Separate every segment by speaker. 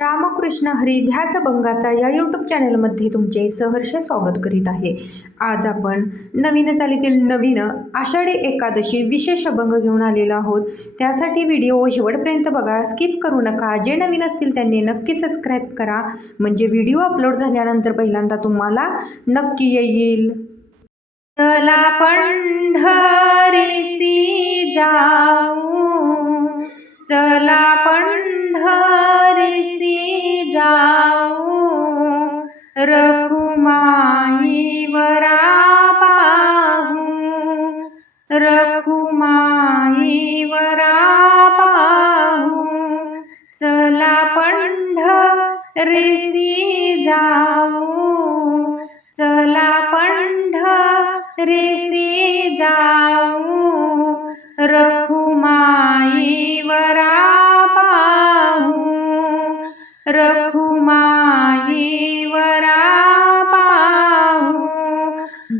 Speaker 1: रामकृष्ण हरी ध्यासभंगाचा या यूट्यूब चॅनलमध्ये तुमचे सहर्ष स्वागत करीत आहे. आज आपण नवीन चालीतील नवीन आषाढी एकादशी विशेष अभंग घेऊन आलेलो आहोत. त्यासाठी व्हिडिओ शेवटपर्यंत बघा. स्किप करू नका. जे नवीन असतील त्यांनी नक्की सबस्क्राईब करा. म्हणजे व्हिडिओ अपलोड झाल्यानंतर पहिल्यांदा तुम्हाला नक्की येईल. चला पंढरीसी जाऊ. चला रघुमाईवरा रखुमाई वरा पाहू रखुमाई वरा पाहू चला पंढरीसी जाऊ चला पंढरीसी जाऊ रखुमाई वरा पाहू रखुमाई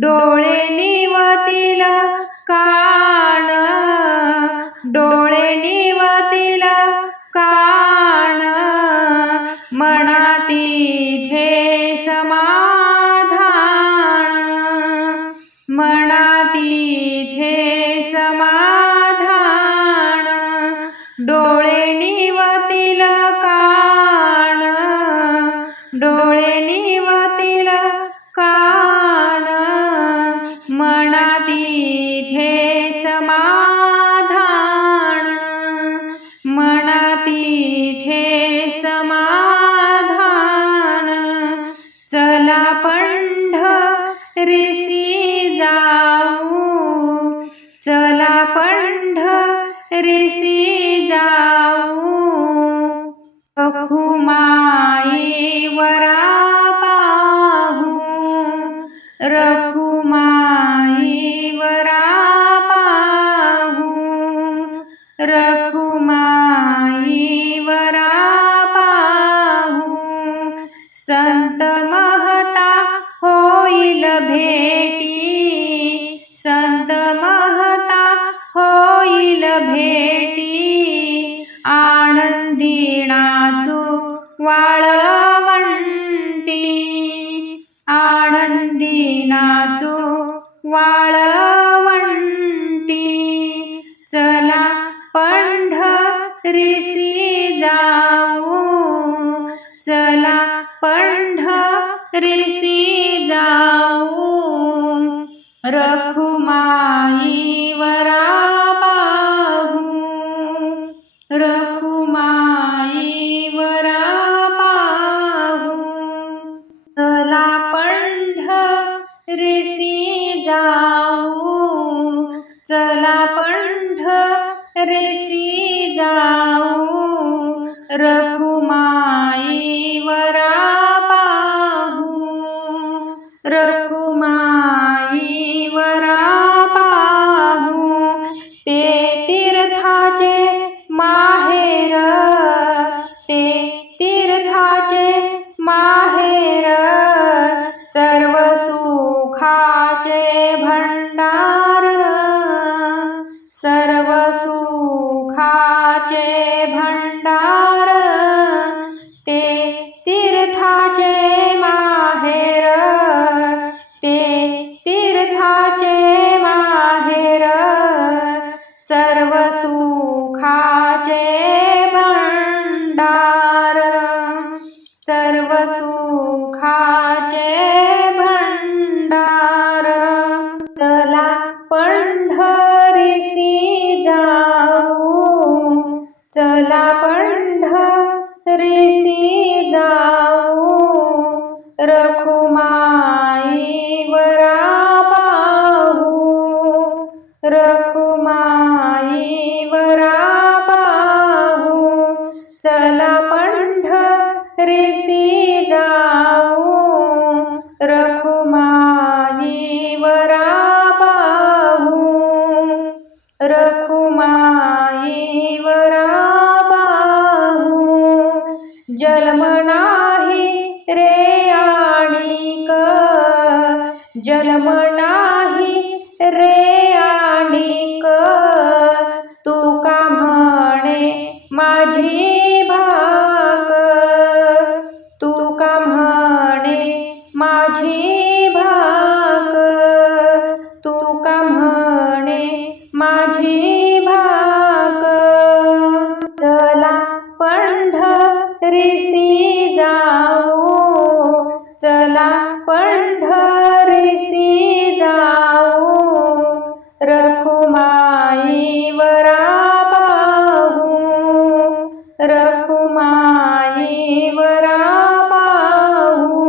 Speaker 1: डोळे निवतील काण डोळे निवतील काण मनाती घे समाधान. मनाती घे समाधान. डोळे पंढ पंढरीसी जाऊ. चला पंढरीसी जाऊ. रखुमाई वरा पाहू. रखुमाई वरा पाहू. रखु वाळवंटी. चला पंढरीसी जाऊ. चला पंढरीसी जाऊ. रखुमाई वरा पाहू रखुमाई वरा पाहू चला पंढरीसी जाऊ না जन्म नाही रे आणिक जन्म नाही रे आणिक तू का म्हणे माझी भाक? तू का म्हणे माझी पंढरीसी जाऊ चला पंढरीसी जाऊ. रखुमाई वरा पाहू रखुमाई वरा पाहू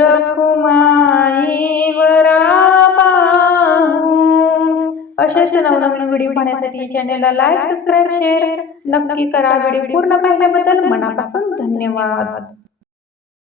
Speaker 1: रखुमाई वरा पाहू अशाच नवनवीन व्हिडिओ पाहण्यासाठी चॅनेलला लाईक सबस्क्राईब शेअर नक्की करा. व्हिडिओ पूर्ण पाहिल्याबद्दल मनापासून धन्यवाद.